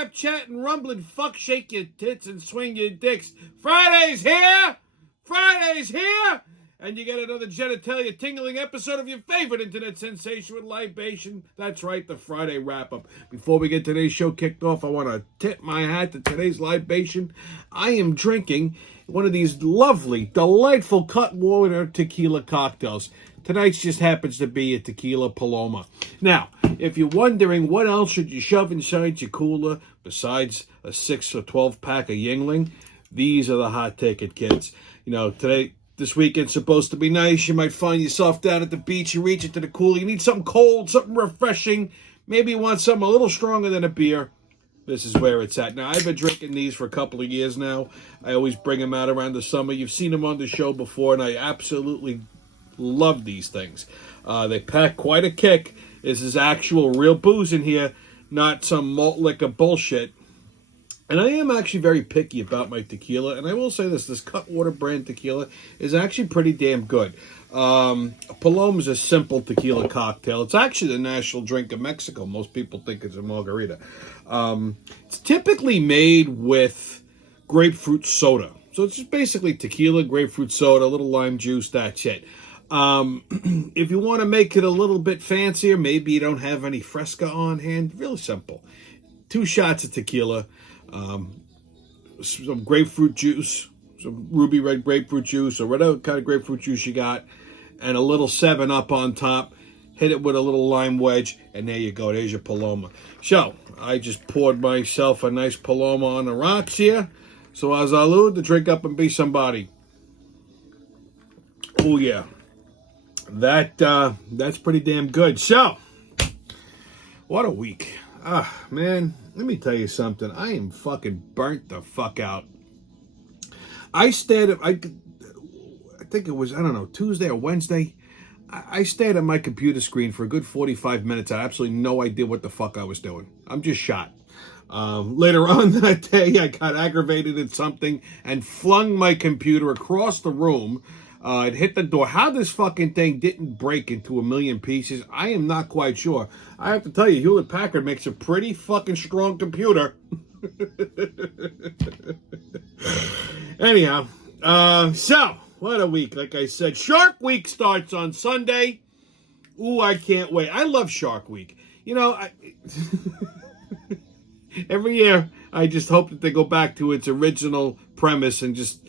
Snapchat and rumbling fuck, shake your tits and swing your dicks. Friday's here! Friday's here! And you get another genitalia tingling episode of your favorite internet sensation with libation. That's right, the Friday wrap-up. Before we get today's show kicked off, I want to tip my hat to today's libation. I am drinking one of these lovely, delightful Cutwater tequila cocktails. Tonight's just happens to be a tequila Paloma. Now, if you're wondering what else should you shove inside your cooler besides a 6 or 12 pack of Yingling, these are the hot ticket, kids. You know, this weekend's supposed to be nice. You might find yourself down at the beach. You reach into the cooler. You need something cold, something refreshing. Maybe you want something a little stronger than a beer. This is where it's at. Now, I've been drinking these for a couple of years now. I always bring them out around the summer. You've seen them on the show before, and I absolutely love these things. They pack quite a kick. This is actual real booze in here, not some malt liquor bullshit. And I am actually very picky about my tequila. And I will say this Cutwater brand tequila is actually pretty damn good. Paloma is a simple tequila cocktail. It's actually the national drink of Mexico. Most people think it's a margarita. It's typically made with grapefruit soda. So it's just basically tequila, grapefruit soda, a little lime juice, that's it. If you want to make it a little bit fancier, maybe you don't have any Fresca on hand, really simple. 2 shots of tequila, some grapefruit juice, some ruby red grapefruit juice, or whatever kind of grapefruit juice you got, and a little 7-Up on top. Hit it with a little lime wedge, and there you go. There's your Paloma. So, I just poured myself a nice Paloma on the rocks here. So, as I allude, to drink up and be somebody. Oh, yeah. That's pretty damn good. So, what a week. Man, let me tell you something. I am fucking burnt the fuck out. I think it was, Tuesday or Wednesday. I stayed at my computer screen for a good 45 minutes. I had absolutely no idea what the fuck I was doing. I'm just shot. Later on that day, I got aggravated at something and flung my computer across the room. It hit the door. How this fucking thing didn't break into a million pieces, I am not quite sure. I have to tell you, Hewlett-Packard makes a pretty fucking strong computer. Anyhow, so, what a week. Like I said, Shark Week starts on Sunday. Ooh, I can't wait. I love Shark Week. You know, every year, I just hope that they go back to its original premise and just,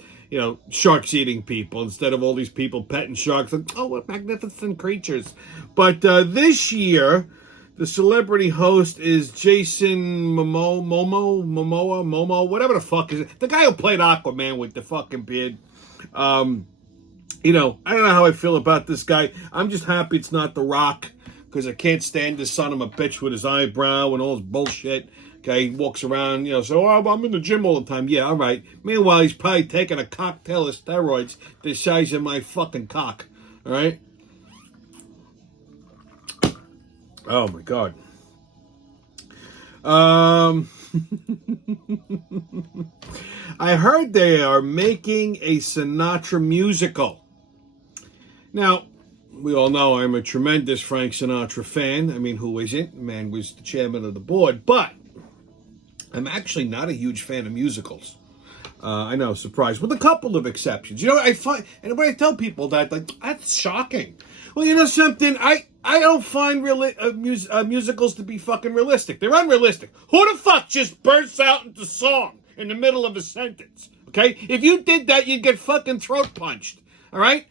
sharks eating people instead of all these people petting sharks. And, oh, what magnificent creatures. But this year, the celebrity host is Jason Momoa, whatever the fuck is it. The guy who played Aquaman with the fucking beard. I don't know how I feel about this guy. I'm just happy it's not The Rock, because I can't stand this son of a bitch with his eyebrow and all his bullshit. Okay, he walks around, so I'm in the gym all the time. Yeah, all right. Meanwhile, he's probably taking a cocktail of steroids the size of my fucking cock. All right? Oh, my God. I heard they are making a Sinatra musical. Now, we all know I'm a tremendous Frank Sinatra fan. I mean, who isn't? The man was the chairman of the board. But I'm actually not a huge fan of musicals. I know, surprise, with a couple of exceptions. I find, and when I tell people that, that's shocking. Well, you know something? I don't find musicals to be fucking realistic. They're unrealistic. Who the fuck just bursts out into song in the middle of a sentence? Okay? If you did that, you'd get fucking throat punched. All right?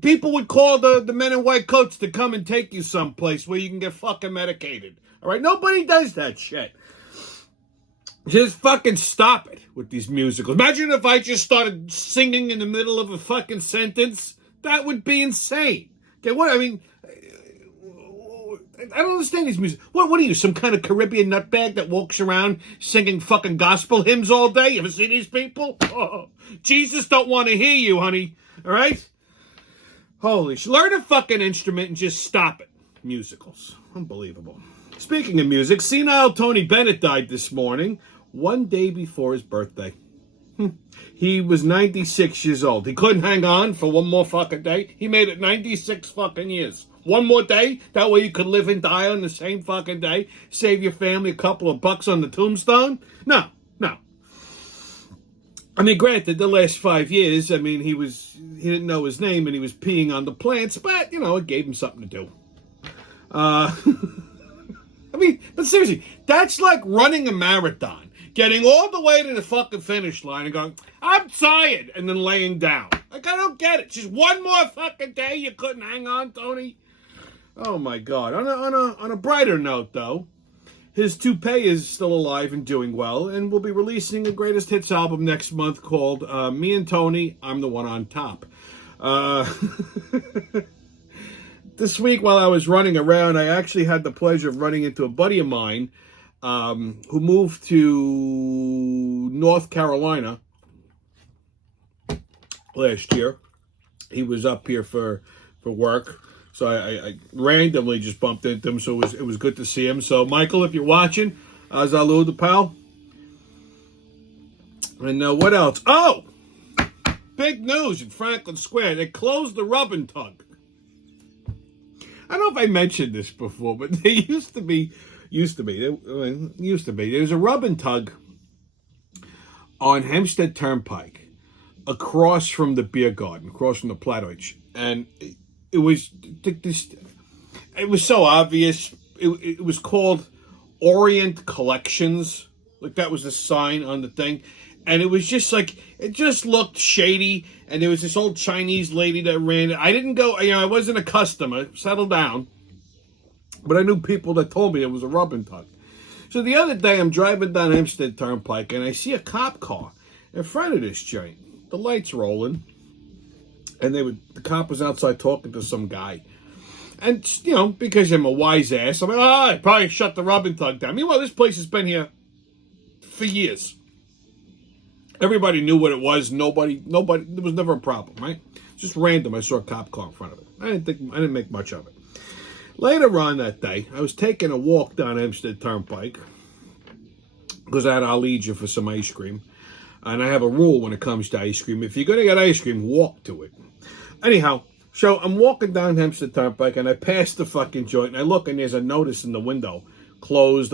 People would call the men in white coats to come and take you someplace where you can get fucking medicated. All right? Nobody does that shit. Just fucking stop it with these musicals. Imagine if I just started singing in the middle of a fucking sentence. That would be insane. Okay, I don't understand these music. What are you, some kind of Caribbean nutbag that walks around singing fucking gospel hymns all day? You ever see these people? Oh, Jesus don't want to hear you, honey. All right? Holy shit. Learn a fucking instrument and just stop it. Musicals. Unbelievable. Speaking of music, senile Tony Bennett died this morning, one day before his birthday. He was 96 years old. He couldn't hang on for one more fucking day. He made it 96 fucking years. One more day? That way you could live and die on the same fucking day? Save your family a couple of bucks on the tombstone? No, no. I mean, granted, the last 5 years, I mean, he didn't know his name and he was peeing on the plants, but, you know, it gave him something to do. I mean, but seriously, that's like running a marathon. Getting all the way to the fucking finish line and going, I'm tired, and then laying down. Like, I don't get it. Just one more fucking day you couldn't hang on, Tony? Oh, my God. On a brighter note, though, his toupee is still alive and doing well, and will be releasing a greatest hits album next month called Me and Tony, I'm the One on Top. This week, while I was running around, I actually had the pleasure of running into a buddy of mine who moved to North Carolina last year. He was up here for work. So I randomly just bumped into him, so it was good to see him. So, Michael, if you're watching, salud, pal. And what else? Oh! Big news in Franklin Square. They closed the Rub and Tug. I don't know if I mentioned this before, but they used to be. There's a Rub and Tug on Hempstead Turnpike across from the beer garden, across from the Plattdeutsch. And it was so obvious. It was called Orient Collections. Like, that was the sign on the thing. And it was just like, it just looked shady. And there was this old Chinese lady that ran it. I didn't go, I wasn't a customer. Settled down. But I knew people that told me it was a Rub and Tug. So the other day, I'm driving down Hempstead Turnpike, and I see a cop car in front of this joint. The lights rolling. And the cop was outside talking to some guy. And, because I'm a wise ass, I'm like, I probably shut the Rub and Tug down. Meanwhile, this place has been here for years. Everybody knew what it was. Nobody, there was never a problem, right? Just random. I saw a cop car in front of it. I didn't make much of it. Later on that day, I was taking a walk down Hempstead Turnpike because I had Allegia for some ice cream. And I have a rule when it comes to ice cream. If you're going to get ice cream, walk to it. Anyhow, so I'm walking down Hempstead Turnpike, and I pass the fucking joint, and I look, and there's a notice in the window. Closed,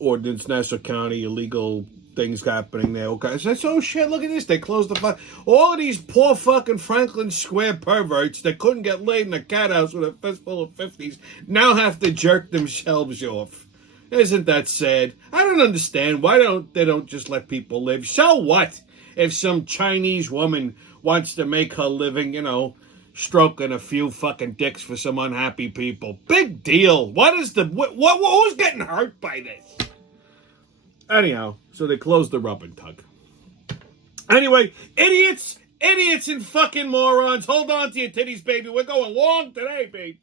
Ordinance, Nassau County, illegal things happening there. Okay, I said, oh shit, look at this. They closed the all of these poor fucking Franklin Square perverts that couldn't get laid in a cat house with a fistful of 50s now have to jerk themselves off. Isn't that sad? I don't understand. Why don't they just let people live? So what if some Chinese woman wants to make her living, stroking a few fucking dicks for some unhappy people? Big deal. Who's getting hurt by this? Anyhow, so they closed the Rub and Tug. Anyway, idiots and fucking morons. Hold on to your titties, baby. We're going long today, babe.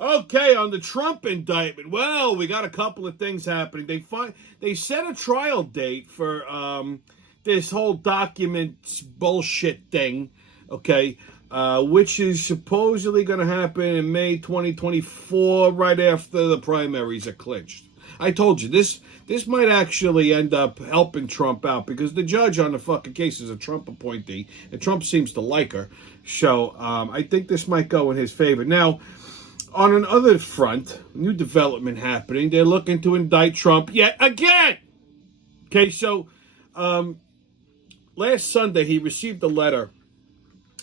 Okay, on the Trump indictment. Well, we got a couple of things happening. They set a trial date for this whole documents bullshit thing. Okay, which is supposedly going to happen in May 2024, right after the primaries are clinched. I told you, this might actually end up helping Trump out because the judge on the fucking case is a Trump appointee, and Trump seems to like her. So I think this might go in his favor. Now, on another front, new development happening. They're looking to indict Trump yet again. Okay, so last Sunday he received a letter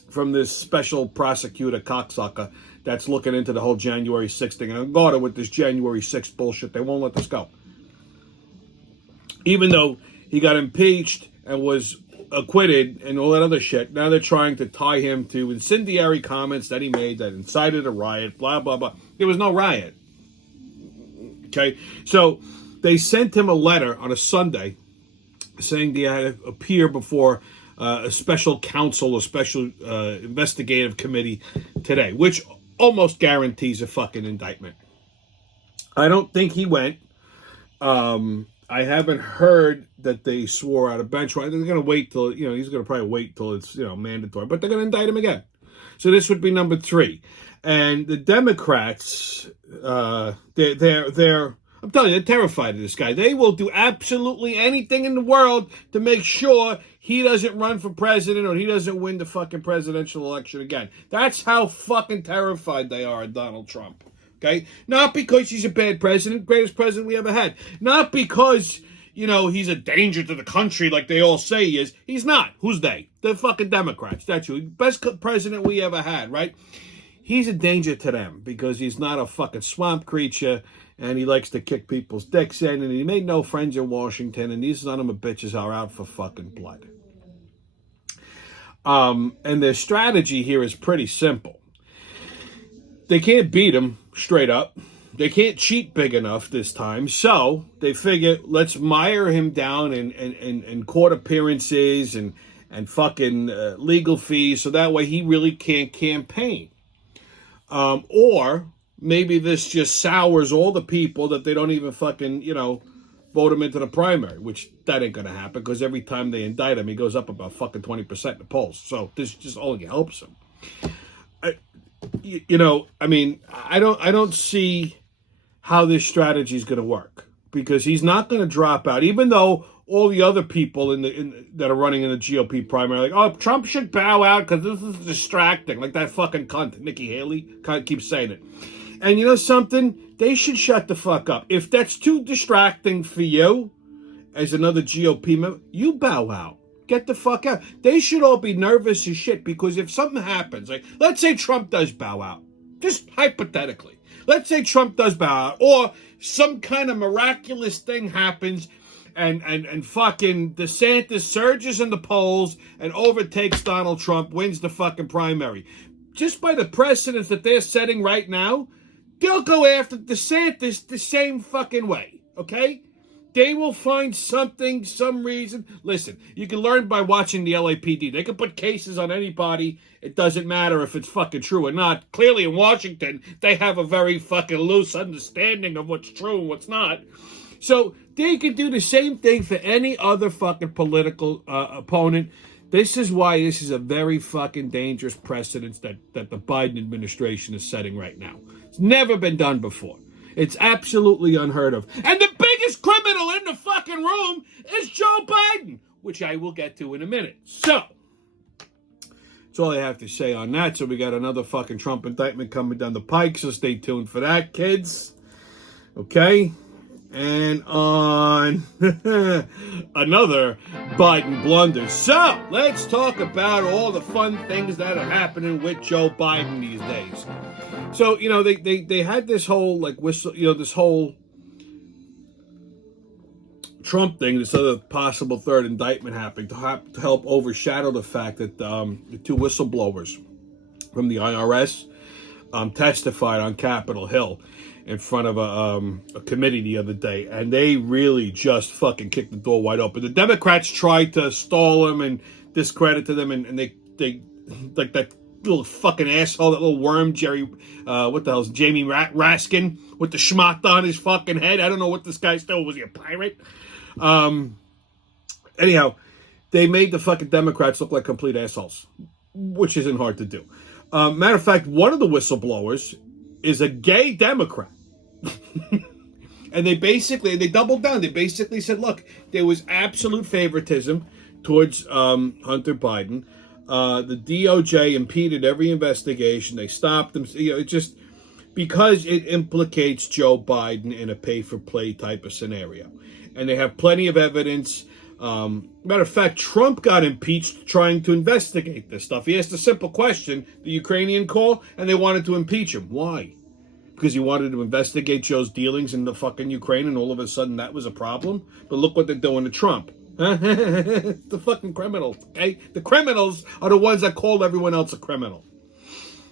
from this special prosecutor cocksucker that's looking into the whole January 6th thing. And I'm going with this January 6th bullshit. They won't let this go. Even though he got impeached and was acquitted and all that other shit, now they're trying to tie him to incendiary comments that he made that incited a riot, blah, blah, blah. There was no riot. Okay? So they sent him a letter on a Sunday saying they had to appear before a special counsel, a special investigative committee today, which almost guarantees a fucking indictment. I don't think he went. I haven't heard that they swore out a bench warrant. They're going to wait till, he's going to probably wait till it's, mandatory. But they're going to indict him again. So this would be number 3. And the Democrats, they're I'm telling you, they're terrified of this guy. They will do absolutely anything in the world to make sure he doesn't run for president or he doesn't win the fucking presidential election again. That's how fucking terrified they are of Donald Trump. Okay? Not because he's a bad president, greatest president we ever had. Not because, he's a danger to the country like they all say he is. He's not. Who's they? The fucking Democrats. That's who. Best president we ever had, right? He's a danger to them because he's not a fucking swamp creature and he likes to kick people's dicks in and he made no friends in Washington and these son of a bitches are out for fucking blood. And their strategy here is pretty simple. They can't beat him straight up. They can't cheat big enough this time. So they figure, let's mire him down in court appearances and fucking legal fees so that way he really can't campaign. Or maybe this just sours all the people that they don't even fucking, vote him into the primary, which that ain't going to happen because every time they indict him, he goes up about fucking 20% in the polls. So this just only helps him. I don't see how this strategy is going to work because he's not going to drop out, even though all the other people that are running in the GOP primary are like, oh, Trump should bow out because this is distracting, like that fucking cunt, Nikki Haley, keeps saying it. And you know something? They should shut the fuck up. If that's too distracting for you as another GOP member, you bow out. Get the fuck out. They should all be nervous as shit because if something happens, like let's say Trump does bow out, just hypothetically. Let's say Trump does bow out or some kind of miraculous thing happens and fucking DeSantis surges in the polls and overtakes Donald Trump, wins the fucking primary. Just by the precedents that they're setting right now, they'll go after DeSantis the same fucking way, okay? They will find something, some reason. Listen, you can learn by watching the LAPD. They can put cases on anybody. It doesn't matter if it's fucking true or not. Clearly in Washington, they have a very fucking loose understanding of what's true and what's not. So they could do the same thing for any other fucking political opponent. This is why this is a very fucking dangerous precedent that the Biden administration is setting right now. It's never been done before. It's absolutely unheard of. And the biggest criminal in the fucking room is Joe Biden, which I will get to in a minute. So, that's all I have to say on that. So we got another fucking Trump indictment coming down the pike, so stay tuned for that, kids. Okay? And on another Biden blunder. So, let's talk about all the fun things that are happening with Joe Biden these days. So, they had this whole, this whole Trump thing, this other possible third indictment happening to help overshadow the fact that the two whistleblowers from the IRS testified on Capitol Hill in front of a committee the other day, and they really just fucking kicked the door wide open. The Democrats tried to stall them and discredit them, and they like that little fucking asshole, that little worm, Jamie Raskin with the schmata on his fucking head. I don't know what this guy still was. He a pirate? Anyhow, they made the fucking Democrats look like complete assholes, which isn't hard to do. Matter of fact, one of the whistleblowers is a gay Democrat. And they doubled down. They basically said, look, there was absolute favoritism towards Hunter Biden. The DOJ impeded every investigation. They stopped them. It just because it implicates Joe Biden in a pay-for-play type of scenario. And they have plenty of evidence. Matter of fact, Trump got impeached trying to investigate this stuff. He asked a simple question, the Ukrainian call, and they wanted to impeach him. Why? Because he wanted to investigate Joe's dealings in the fucking Ukraine, and all of a sudden that was a problem? But look what they're doing to Trump. The fucking criminals, okay? The criminals are the ones that called everyone else a criminal.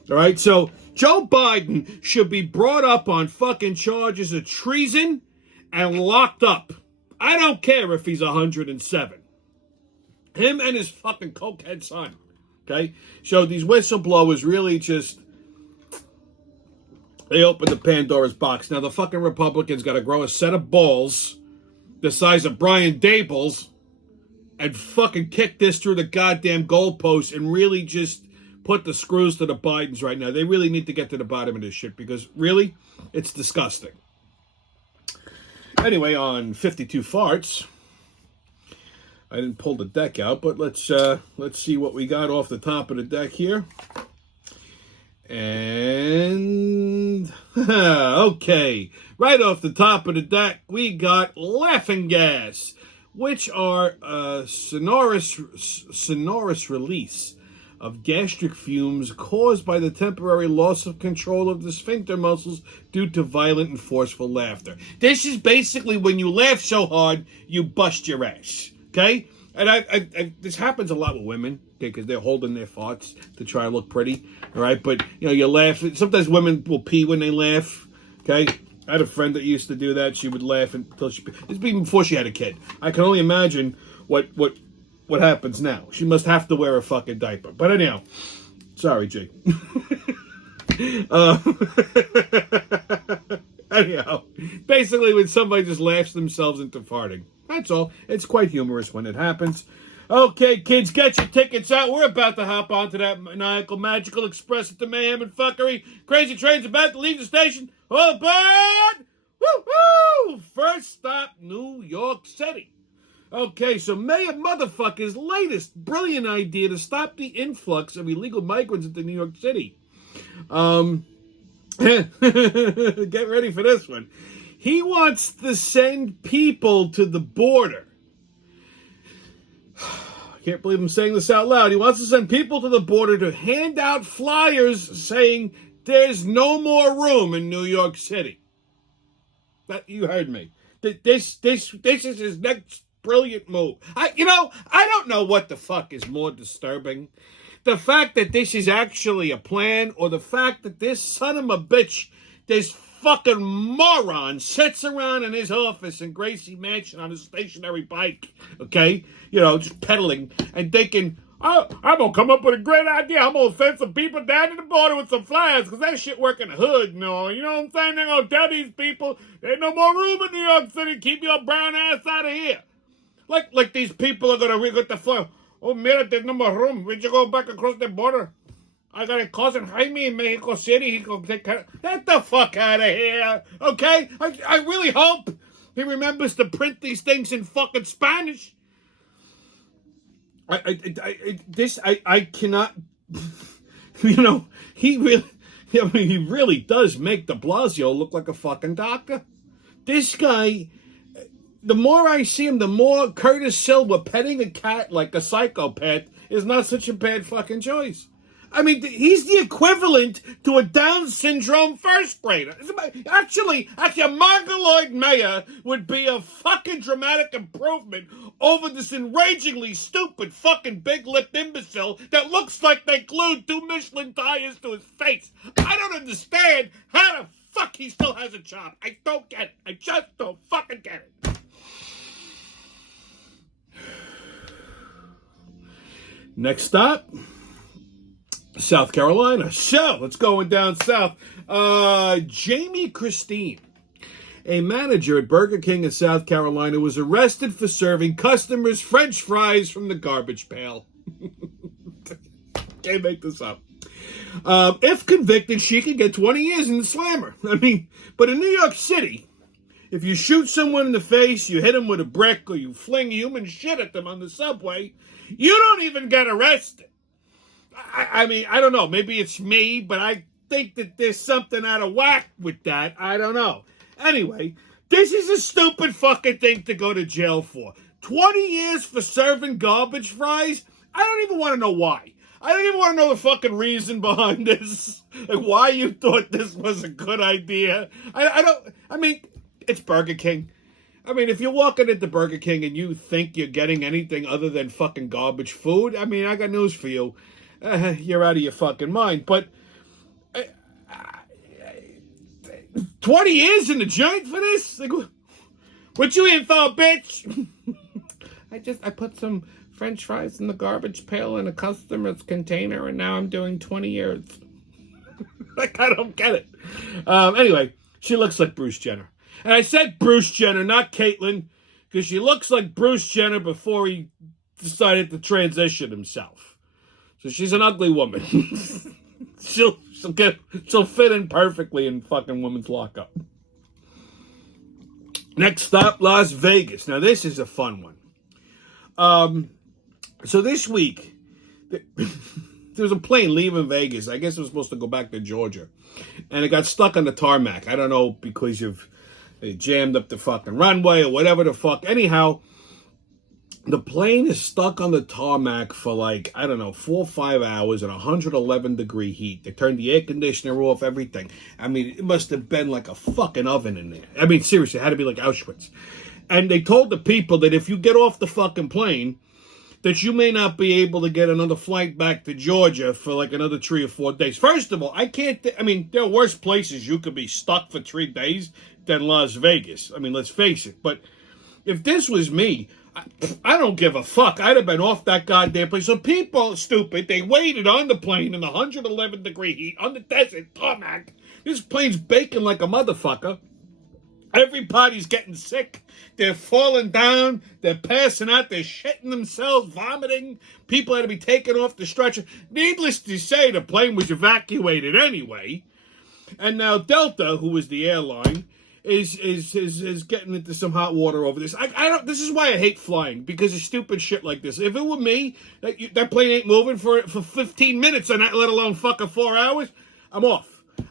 All right? So Joe Biden should be brought up on fucking charges of treason and locked up. I don't care if he's 107. Him and his fucking cokehead son. Okay? So these whistleblowers really just, they opened the Pandora's box. Now the fucking Republicans got to grow a set of balls the size of Brian Dable's and fucking kick this through the goddamn goalpost and really just put the screws to the Bidens right now. They really need to get to the bottom of this shit because really, it's disgusting. Anyway, on 52 farts, I didn't pull the deck out, but let's see what we got off the top of the deck here. And okay, right off the top of the deck, we got laughing gas, which are sonorous release of gastric fumes caused by the temporary loss of control of the sphincter muscles due to violent and forceful laughter. This is basically when you laugh so hard you bust your ass. Okay, and I this happens a lot with women, because they're holding their farts to try to look pretty. All right, but you laugh. Sometimes women will pee when they laugh. Okay, I had a friend that used to do that. She would laugh until she. This was even before she had a kid. I can only imagine what happens now. She must have to wear a fucking diaper. But anyhow, sorry, Jake. Anyhow, basically when somebody just laughs themselves into farting. That's all. It's quite humorous when it happens. Okay, kids, get your tickets out. We're about to hop onto that maniacal, magical express into mayhem and fuckery. Crazy train's about to leave the station. All aboard! Woo-hoo! First stop, New York City. Okay, so Mayor Motherfucker's latest brilliant idea to stop the influx of illegal migrants into New York City. Get ready for this one. He wants to send people to the border. I can't believe I'm saying this out loud. He wants to send people to the border to hand out flyers saying there's no more room in New York City. That, you heard me. This is his next brilliant move. I don't know what the fuck is more disturbing. The fact that this is actually a plan, or the fact that this son of a bitch, this fucking moron, sits around in his office in Gracie Mansion on his stationary bike, okay? Just pedaling and thinking, oh, I'm going to come up with a great idea. I'm going to send some people down to the border with some flyers, because that shit work in the hood, you know what I'm saying? They're going to tell these people, there's no more room in New York City. Keep your brown ass out of here. Like these people are going to read the flyer. Oh, mira, there's no more room. We should go back across the border. I got a cousin Jaime in Mexico City. He can take care. Get the fuck out of here, okay? I really hope he remembers to print these things in fucking Spanish. I cannot. He really does make De Blasio look like a fucking doctor. This guy. The more I see him, the more Curtis Silva petting a cat like a psychopath is not such a bad fucking choice. I mean, he's the equivalent to a Down syndrome first grader. Actually, a mongoloid mayor would be a fucking dramatic improvement over this enragingly stupid fucking big-lipped imbecile that looks like they glued 2 Michelin tires to his face. I don't understand how the fuck he still has a job. I don't get it. I just don't fucking get it. Next stop, South Carolina. So, let's go down south. Jamie Christine, a manager at Burger King in South Carolina, was arrested for serving customers French fries from the garbage pail. Can't make this up. If convicted, she could get 20 years in the slammer. But in New York City, if you shoot someone in the face, you hit them with a brick, or you fling human shit at them on the subway, you don't even get arrested. I don't know. Maybe it's me, but I think that there's something out of whack with that. I don't know. Anyway, this is a stupid fucking thing to go to jail for. 20 years for serving garbage fries? I don't even want to know why. I don't even want to know the fucking reason behind this. Like, why you thought this was a good idea. It's Burger King. If you're walking into Burger King and you think you're getting anything other than fucking garbage food, I got news for you. You're out of your fucking mind. But 20 years in the joint for this? Like, what you in for, bitch? I put some French fries in the garbage pail in a customer's container, and now I'm doing 20 years. I don't get it. Anyway, she looks like Bruce Jenner. And I said Bruce Jenner, not Caitlyn, because she looks like Bruce Jenner before he decided to transition himself. So she's an ugly woman. she'll fit in perfectly in fucking women's lockup. Next stop, Las Vegas. Now, this is a fun one. So this week, there was a plane leaving Vegas. I guess it was supposed to go back to Georgia. And it got stuck on the tarmac. I don't know, because they jammed up the fucking runway or whatever the fuck. Anyhow, the plane is stuck on the tarmac for 4 or 5 hours at 111-degree heat. They turned the air conditioner off, everything. I mean, it must have been like a fucking oven in there. I mean, seriously, it had to be like Auschwitz. And they told the people that if you get off the fucking plane, that you may not be able to get another flight back to Georgia for like another 3 or 4 days. First of all, there are worse places you could be stuck for 3 days than Las Vegas. I mean, let's face it. But if this was me, I don't give a fuck. I'd have been off that goddamn plane. So people are stupid. They waited on the plane in the 111-degree heat on the desert tarmac. This plane's baking like a motherfucker. Everybody's getting sick. They're falling down. They're passing out. They're shitting themselves, vomiting. People had to be taken off the stretcher. Needless to say, the plane was evacuated anyway. And now Delta, who was the airline, is getting into some hot water over this. I don't. This is why I hate flying, because of stupid shit like this. If it were me, that plane ain't moving for 15 minutes, and let alone fucking 4 hours. I'm off.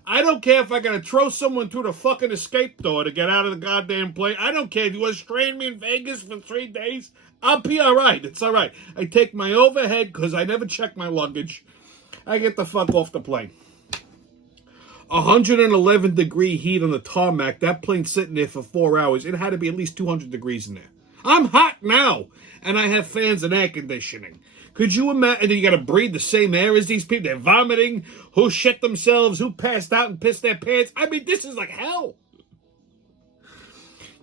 I don't care if I gotta throw someone through the fucking escape door to get out of the goddamn plane. I don't care if you want to strand me in Vegas for 3 days. I'll be all right. It's all right. I take my overhead because I never check my luggage. I get the fuck off the plane. 111-degree heat on the tarmac. That plane's sitting there for 4 hours. It had to be at least 200 degrees in there. I'm hot now, and I have fans and air conditioning. Could you imagine? You got to breathe the same air as these people. They're vomiting. Who shit themselves? Who passed out and pissed their pants? I mean, this is like hell.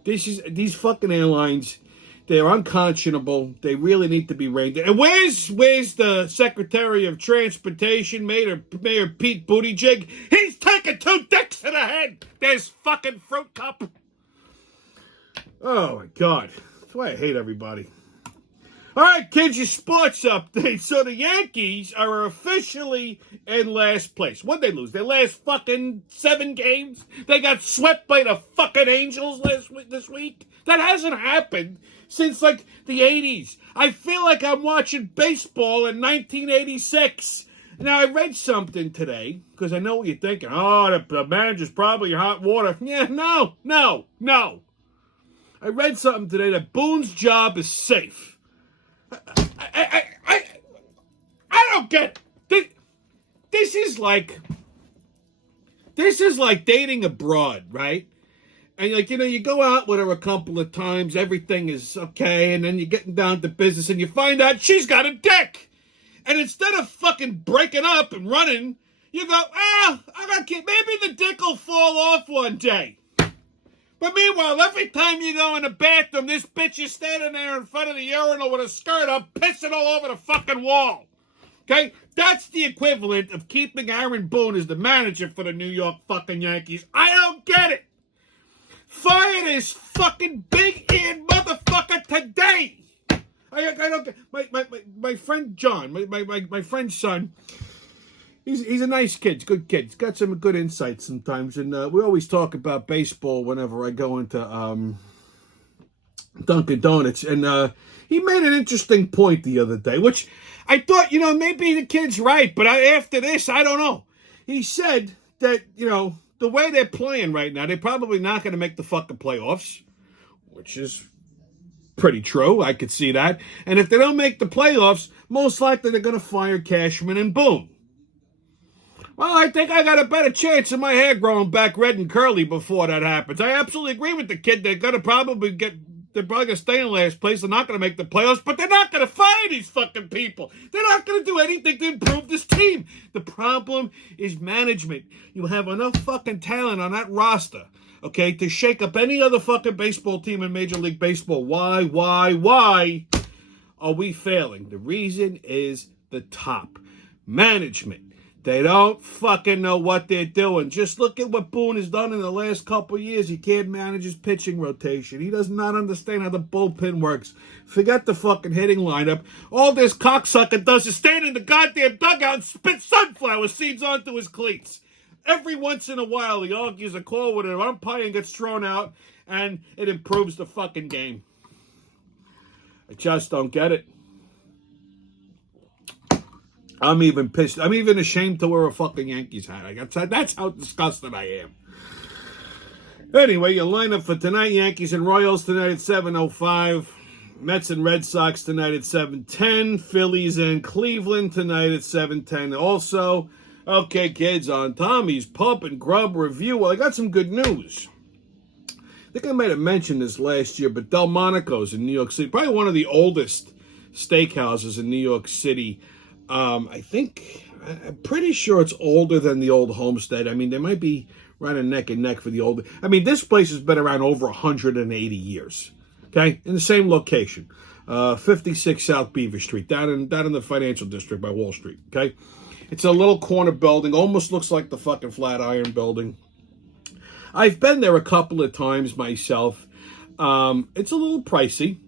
These fucking airlines. They're unconscionable. They really need to be reined in. And where's the Secretary of Transportation, Mayor Pete Buttigieg? He's taking 2 dicks to the head. There's fucking fruit cup. Oh my God. That's why I hate everybody. All right, kids, your sports update. So the Yankees are officially in last place. What'd they lose? Their last fucking 7 games? They got swept by the fucking Angels this week? That hasn't happened since, the 80s. I feel like I'm watching baseball in 1986. Now, I read something today, because I know what you're thinking. Oh, the manager's probably hot water. Yeah, no. I read something today that Boone's job is safe. I don't get it. This is like dating abroad, right? And you go out with her a couple of times, everything is okay, and then you're getting down to business, and you find out she's got a dick. And instead of fucking breaking up and running, you go, I got kid. Maybe the dick will fall off one day. But meanwhile, every time you go in the bathroom, this bitch is standing there in front of the urinal with a skirt up, pissing all over the fucking wall. Okay? That's the equivalent of keeping Aaron Boone as the manager for the New York fucking Yankees. I don't get it. Fire this fucking big-eared motherfucker today. I don't get my friend John, my friend's son. He's a nice kid, good kid. He's got some good insights sometimes, and we always talk about baseball whenever I go into Dunkin' Donuts. And he made an interesting point the other day, which I thought, maybe the kid's right, but after this, I don't know. He said that, the way they're playing right now, they're probably not going to make the fucking playoffs, which is pretty true. I could see that. And if they don't make the playoffs, most likely they're going to fire Cashman and Boone. Well, I think I got a better chance of my hair growing back red and curly before that happens. I absolutely agree with the kid. They're probably going to stay in last place. They're not going to make the playoffs, but they're not going to fire these fucking people. They're not going to do anything to improve this team. The problem is management. You have enough fucking talent on that roster, okay, to shake up any other fucking baseball team in Major League Baseball. Why are we failing? The reason is the top management. They don't fucking know what they're doing. Just look at what Boone has done in the last couple of years. He can't manage his pitching rotation. He does not understand how the bullpen works. Forget the fucking hitting lineup. All this cocksucker does is stand in the goddamn dugout and spit sunflower seeds onto his cleats. Every once in a while, he argues a call with an umpire and gets thrown out, and it improves the fucking game. I just don't get it. I'm even pissed. I'm even ashamed to wear a fucking Yankees hat. That's how disgusted I am. Anyway, your lineup for tonight: Yankees and Royals tonight at 7:05. Mets and Red Sox tonight at 7:10. Phillies and Cleveland tonight at 7:10 also. Okay, kids, on Tommy's Pub and Grub review. Well, I got some good news. I think I might have mentioned this last year, but Delmonico's in New York City, probably one of the oldest steakhouses in New York City. I'm pretty sure it's older than the old Homestead. I mean, they might be running neck and neck for the old. I mean, this place has been around over 180 years. Okay, in the same location, 56 South Beaver Street, down in the financial district by Wall Street. Okay, it's a little corner building, almost looks like the fucking Flatiron Building. I've been there a couple of times myself. It's a little pricey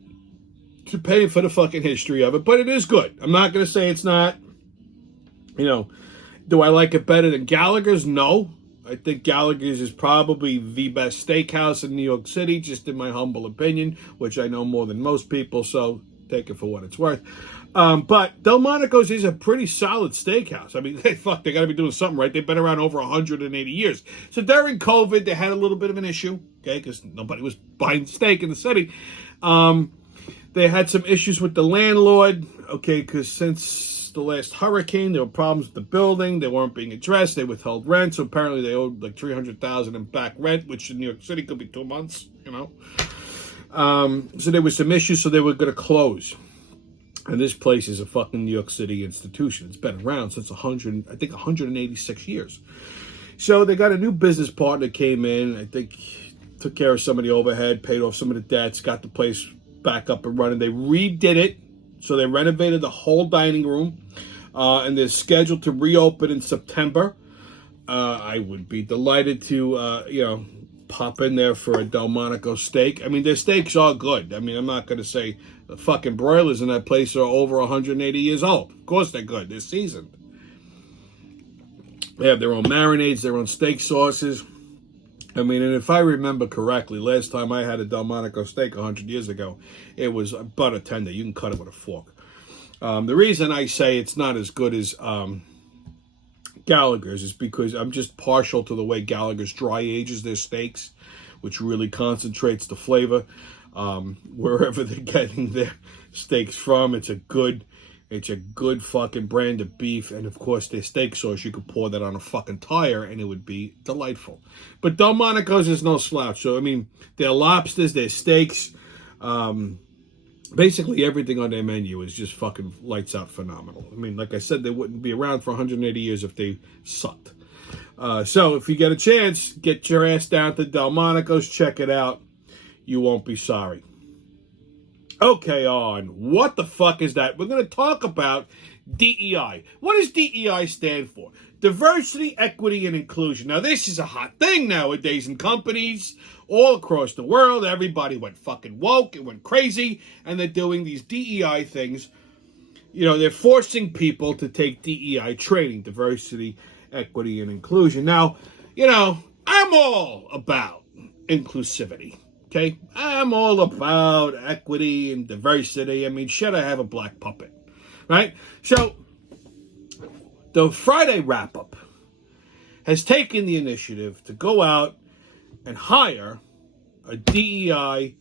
to pay for the fucking history of it, but it is good. I'm not going to say it's not. You know, do I like it better than Gallagher's? No. I think Gallagher's is probably the best steakhouse in New York City, just in my humble opinion, which I know more than most people, so take it for what it's worth. But Delmonico's is a pretty solid steakhouse. I mean, they got to be doing something right. They've been around over 180 years. So during COVID, they had a little bit of an issue, okay, because nobody was buying steak in the city. They had some issues with the landlord, okay, because since the last hurricane, there were problems with the building. They weren't being addressed. They withheld rent, so apparently they owed like $300,000 in back rent, which in New York City could be 2 months, you know. So there was some issues, so they were going to close. And this place is a fucking New York City institution. It's been around since 186 years. So they got a new business partner, came in, I think took care of some of the overhead, paid off some of the debts, got the place back up and running. They redid it. So they renovated the whole dining room, and they're scheduled to reopen in September. I would be delighted to, pop in there for a Delmonico steak. I mean, their steaks are good. I mean, I'm not going to say the fucking broilers in that place are over 180 years old. Of course they're good. They're seasoned. They have their own marinades, their own steak sauces. I mean, and if I remember correctly, last time I had a Delmonico steak 100 years ago, it was butter tender. You can cut it with a fork. The reason I say it's not as good as Gallagher's is because I'm just partial to the way Gallagher's dry ages their steaks, which really concentrates the flavor. Wherever they're getting their steaks from, it's a good fucking brand of beef, and of course their steak sauce, you could pour that on a fucking tire and it would be delightful. But Delmonico's is no slouch. So I mean, their lobsters, their steaks, basically everything on their menu is just fucking lights out phenomenal. I mean, like I said, they wouldn't be around for 180 years if they sucked. So if you get a chance, get your ass down to Delmonico's, check it out. You won't be sorry. Okay, on. What the fuck is that? We're going to talk about DEI. What does DEI stand for? Diversity, equity, and inclusion. Now, this is a hot thing nowadays in companies all across the world. Everybody went fucking woke and went crazy, and they're doing these DEI things. You know, they're forcing people to take DEI training, diversity, equity, and inclusion. Now, you know, I'm all about inclusivity. Okay, I'm all about equity and diversity. I mean, shit, I have a black puppet, right? So, the Friday wrap-up has taken the initiative to go out and hire a DEI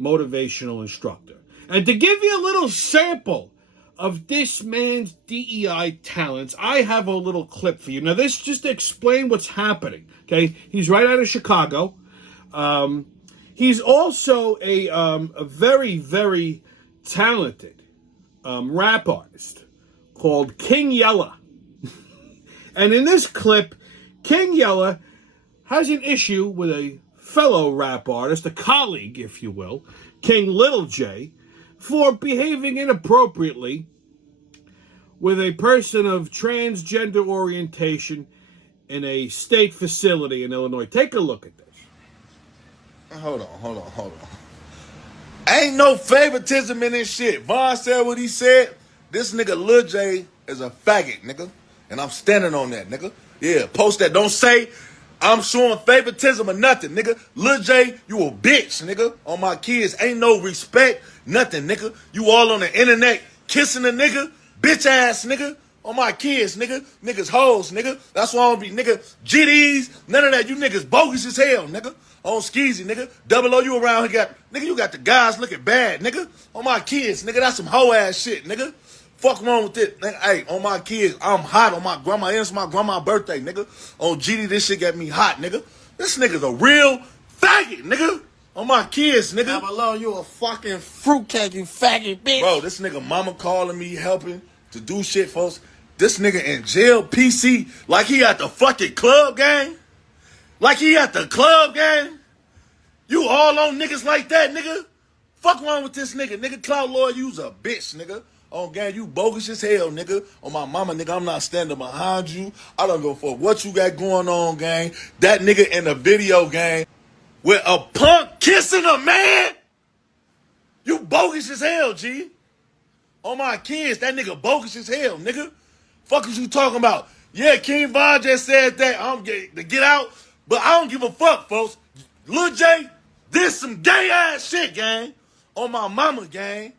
motivational instructor. And to give you a little sample of this man's DEI talents, I have a little clip for you. Now, this just to explain what's happening, okay? He's right out of Chicago. He's also a very, very talented rap artist called King Yella. And in this clip, King Yella has an issue with a fellow rap artist, a colleague, if you will, King Little J, for behaving inappropriately with a person of transgender orientation in a state facility in Illinois. Take a look at this. Hold on. Ain't no favoritism in this shit. Vaughn said what he said. This nigga Lil J is a faggot, nigga. And I'm standing on that, nigga. Yeah, post that. Don't say I'm showing favoritism or nothing, nigga. Lil J, you a bitch, nigga. On my kids, ain't no respect, nothing, nigga. You all on the internet kissing a nigga, bitch ass nigga. On my kids, nigga. Niggas hoes, nigga. That's why I don't be, nigga. GDs, none of that. You niggas bogus as hell, nigga. On Skeezy, nigga. Double O, you around here nigga, you got the guys looking bad, nigga. On my kids, nigga. That's some hoe ass shit, nigga. Fuck wrong with it, nigga. Hey, on my kids, I'm hot on my grandma. It's my grandma's birthday, nigga. On GD, this shit got me hot, nigga. This nigga's a real faggot, nigga. On my kids, nigga. Alone, you a fucking fruitcake, you faggot bitch. Bro, this nigga mama calling me, helping to do shit, folks. This nigga in jail, PC, like he at the fucking club gang. Like he at the club gang. You all on niggas like that, nigga. Fuck wrong with this nigga. Nigga, Cloud Lord, you's a bitch, nigga. On gang, you bogus as hell, nigga. On my mama, nigga, I'm not standing behind you. I don't go for what you got going on, gang. That nigga in the video, gang, with a punk kissing a man. You bogus as hell, G. On my kids, that nigga bogus as hell, nigga. Fuck is you talking about? Yeah, King Von just said that I'm to get out, but I don't give a fuck, folks. Lil J, this some gay ass shit, gang. On my mama, gang.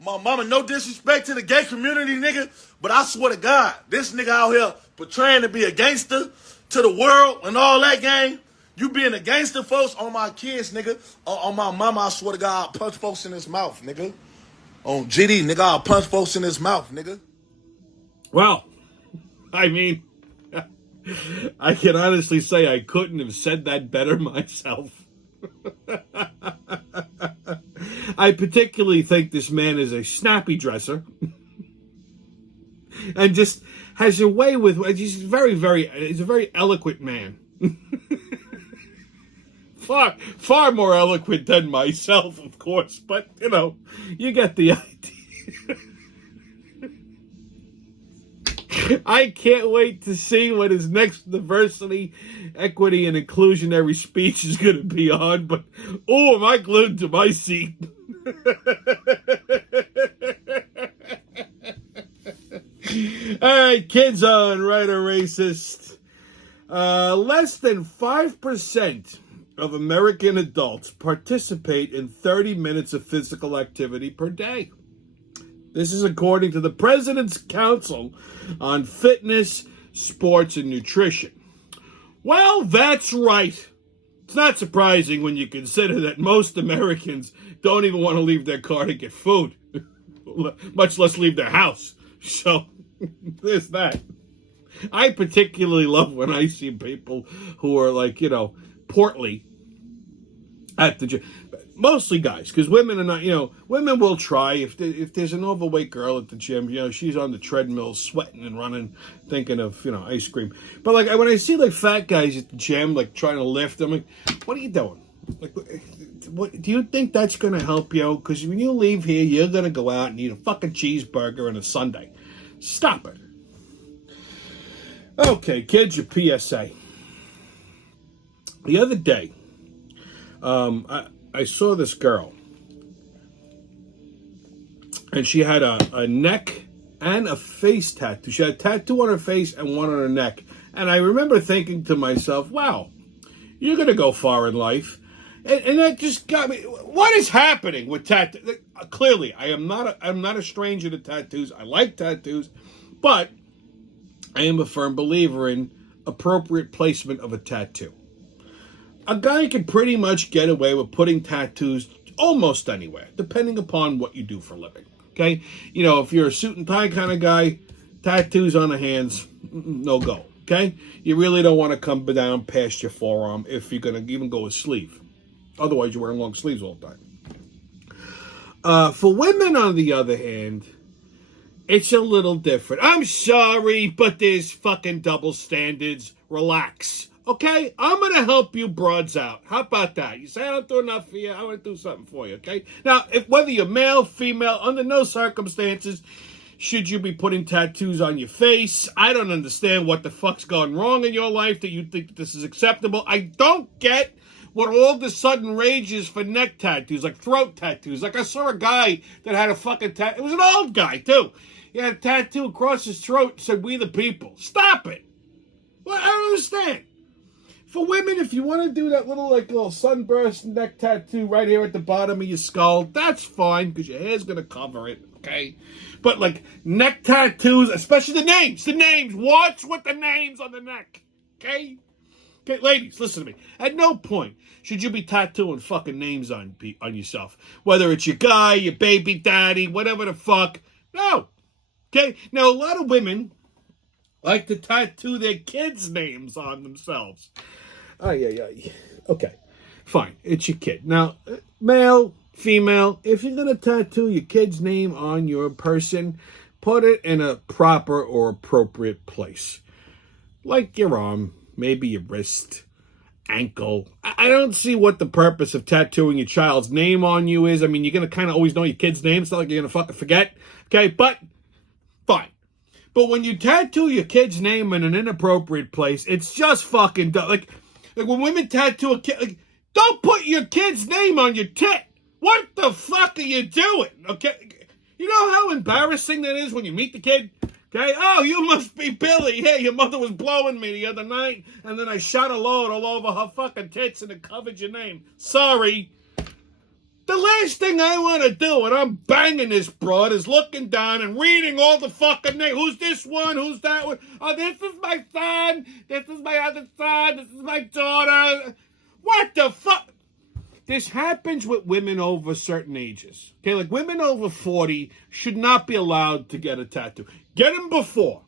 My mama, no disrespect to the gay community, nigga, but I swear to God, this nigga out here portraying to be a gangster to the world and all that, gang. You being a gangster, folks, on my kids, nigga. On my mama, I swear to God, I'll punch folks in his mouth, nigga. On GD, nigga, I'll punch folks in his mouth, nigga. Well, I mean, I can honestly say I couldn't have said that better myself. I particularly think this man is a snappy dresser and just has a way with, he's he's a very eloquent man. Far more eloquent than myself, of course, but, you know, you get the idea. I can't wait to see what his next diversity, equity, and inclusionary speech is going to be on, but, oh, am I glued to my seat? All right, kids on Right or Racist. Less than 5% of American adults participate in 30 minutes of physical activity per day. This is according to the President's Council on Fitness, Sports, and Nutrition. Well, that's right. It's not surprising when you consider that most Americans don't even want to leave their car to get food, much less leave their house. So, there's that. I particularly love when I see people who are like, you know, portly at the gym. Mostly guys, because women are not, you know, women will try. If there's an overweight girl at the gym, you know, she's on the treadmill sweating and running, thinking of, you know, ice cream. But, like, when I see, like, fat guys at the gym, like, trying to lift, I'm like, what are you doing? Like, what do you think that's going to help you? Because when you leave here, you're going to go out and eat a fucking cheeseburger and a sundae. Stop it. Okay, kids, your PSA. The other day, I saw this girl, and she had a neck and a face tattoo. She had a tattoo on her face and one on her neck. And I remember thinking to myself, wow, you're going to go far in life. And that just got me. What is happening with tattoos? Clearly, I'm not a stranger to tattoos. I like tattoos, but I am a firm believer in appropriate placement of a tattoo. A guy can pretty much get away with putting tattoos almost anywhere, depending upon what you do for a living. Okay? You know, if you're a suit and tie kind of guy, tattoos on the hands, no go. Okay? You really don't want to come down past your forearm if you're going to even go a sleeve. Otherwise, you're wearing long sleeves all the time. For women, on the other hand, it's a little different. I'm sorry, but there's fucking double standards. Relax. Okay, I'm going to help you broads out. How about that? You say I don't do enough for you, I want to do something for you, okay? Now, whether you're male, female, under no circumstances should you be putting tattoos on your face. I don't understand what the fuck's gone wrong in your life that you think this is acceptable. I don't get what all of a sudden rages for neck tattoos, like throat tattoos. Like I saw a guy that had a fucking tattoo. It was an old guy, too. He had a tattoo across his throat that said, "We the people." Stop it. Well, I don't understand. For women, if you want to do that little sunburst neck tattoo right here at the bottom of your skull, that's fine because your hair's going to cover it, okay? But like neck tattoos, especially the names, watch what the names on the neck, okay? Okay, ladies, listen to me. At no point should you be tattooing fucking names on yourself. Whether it's your guy, your baby daddy, whatever the fuck. No. Okay? Now, a lot of women like to tattoo their kids' names on themselves. Okay, fine. It's your kid. Now, male, female, if you're going to tattoo your kid's name on your person, put it in a proper or appropriate place. Like your arm, maybe your wrist, ankle. I don't see what the purpose of tattooing your child's name on you is. I mean, you're going to kind of always know your kid's name. It's not like you're going to fucking forget. Okay, but fine. But when you tattoo your kid's name in an inappropriate place, it's just fucking dumb. Like when women tattoo a kid, don't put your kid's name on your tit. What the fuck are you doing? Okay, you know how embarrassing that is when you meet the kid? Okay, oh, you must be Billy. Hey, your mother was blowing me the other night, and then I shot a load all over her fucking tits, and it covered your name. Sorry. The last thing I want to do when I'm banging this broad is looking down and reading all the fucking names. Who's this one? Who's that one? Oh, this is my son. This is my other son. This is my daughter. What the fuck? This happens with women over certain ages. Okay, like women over 40 should not be allowed to get a tattoo. Get them before.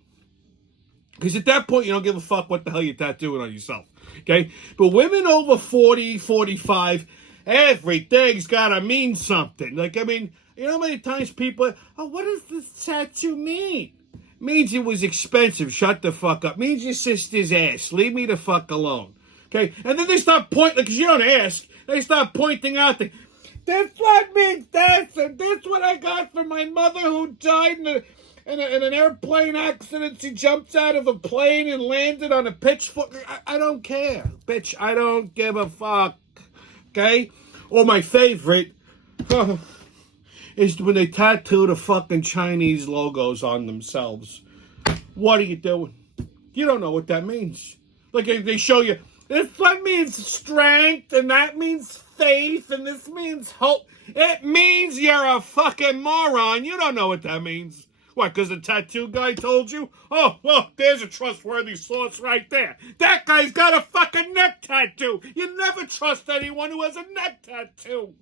Because at that point, you don't give a fuck what the hell you're tattooing on yourself. Okay? But women over 40, 45... everything's gotta mean something. Like, I mean, you know how many times people, oh, what does this tattoo mean? Means it was expensive. Shut the fuck up. Means your sister's ass. Leave me the fuck alone. Okay? And then they start pointing, because you don't ask, they start pointing out things. This one means this, and this one I got from my mother who died in an airplane accident. She jumped out of a plane and landed on a pitchfork. I don't care. Bitch, I don't give a fuck. Okay? Or my favorite is when they tattoo the fucking Chinese logos on themselves. What are you doing? You don't know what that means. Like they show you, this one means strength, and that means faith, and this means hope. It means you're a fucking moron. You don't know what that means. What, because the tattoo guy told you? Oh, well, there's a trustworthy source right there. That guy's got a fucking neck tattoo. You never trust anyone who has a neck tattoo.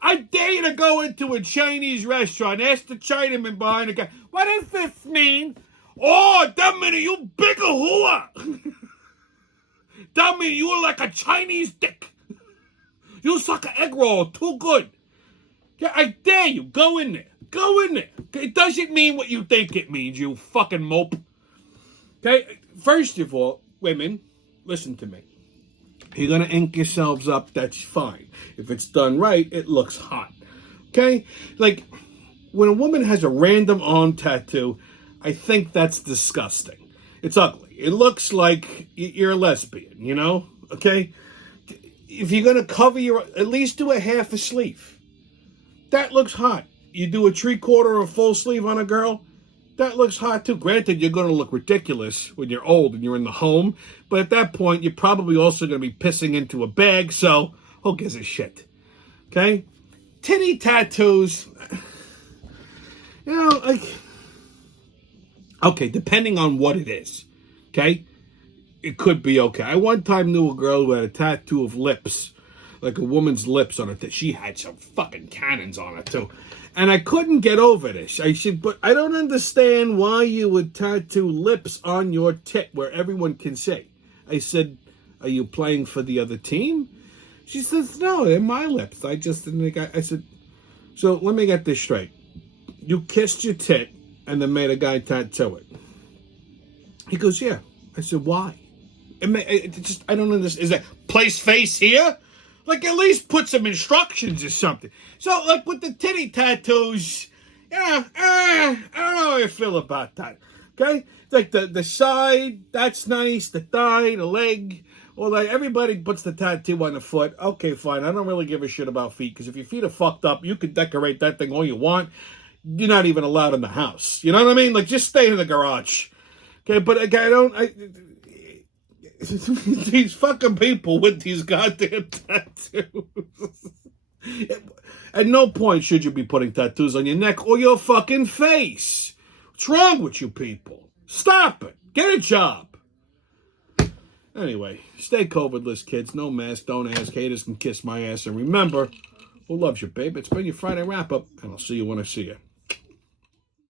I dare you to go into a Chinese restaurant, ask the Chinaman behind the guy, what does this mean? Oh, that means you big a hua. That means you are like a Chinese dick. You suck an egg roll too good. Yeah, I dare you, go in there. Go in there. It doesn't mean what you think it means, you fucking mope. Okay? First of all, women, listen to me. If you're going to ink yourselves up, that's fine. If it's done right, it looks hot. Okay? Like, when a woman has a random arm tattoo, I think that's disgusting. It's ugly. It looks like you're a lesbian, you know? Okay? If you're going to cover at least do a half a sleeve. That looks hot. You do a 3/4 or a full sleeve on a girl, that looks hot too. Granted, you're going to look ridiculous when you're old and you're in the home, but at that point, you're probably also going to be pissing into a bag, so who gives a shit? Okay? Titty tattoos, you know, like, okay, depending on what it is, okay? It could be okay. I one time knew a girl who had a tattoo of lips, like a woman's lips on it. She had some fucking cannons on it too. And I couldn't get over this. But I don't understand why you would tattoo lips on your tit where everyone can see. I said, are you playing for the other team? She says, no, they're my lips. I said, so let me get this straight. You kissed your tit and then made a guy tattoo it. He goes, yeah. I said, why? I don't understand. Is that place face here? Like, at least put some instructions or something. So, like, with the titty tattoos, yeah, I don't know how I feel about that, okay? It's like the side, that's nice, the thigh, the leg, or like everybody puts the tattoo on the foot. Okay, fine, I don't really give a shit about feet, because if your feet are fucked up, you can decorate that thing all you want. You're not even allowed in the house. You know what I mean? Like, just stay in the garage. Okay, but again, these fucking people with these goddamn tattoos. At no point should you be putting tattoos on your neck or your fucking face. What's wrong with you people? Stop it. Get a job. Anyway, stay COVIDless, kids. No mask. Don't ask. Haters can kiss my ass. And remember, who loves you, babe? It's been your Friday wrap-up, and I'll see you when I see you.